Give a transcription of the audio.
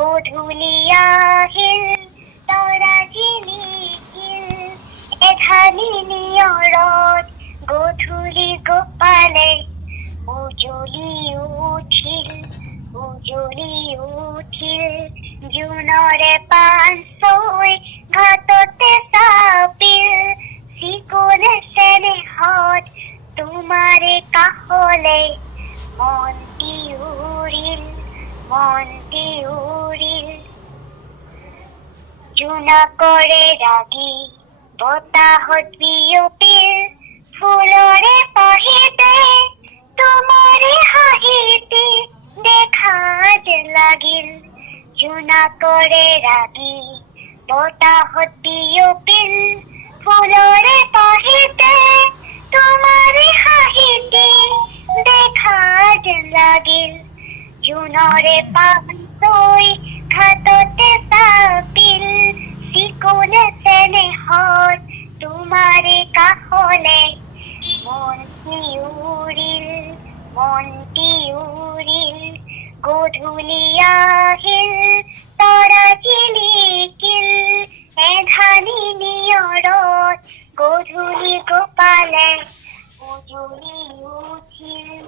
গধূলি আহিল তৰা জিলিকিল এধানি নিয়ৰত গধূলি গোপালে উজলি উঠিল জোনৰে পানছৈ ঘাটতে চাপিল চিকুনে চেনেহত তোমাৰে কাষলে মনটি উৰিল জোনাকৰে ৰাগি বতাহত বিয়পিল ফুলৰে পাহিতে তোমাৰে হাঁহিতে দেখা যেন লাগিল জোনাকৰে ৰাগি বতাহত বিয়পিল ফুলৰে পাহিতে তোমাৰে হাঁহিতে দেখা যেন লাগিল জোনৰে পানছৈ ঘাটতে চাপিল চিকুনে চেনেহত তোমাৰে কাষলে মনটি উৰিল গধূলি আহিল তৰা জিলিকিল এধানি নিয়ৰত গধূলি গোপালে উজলি উঠিল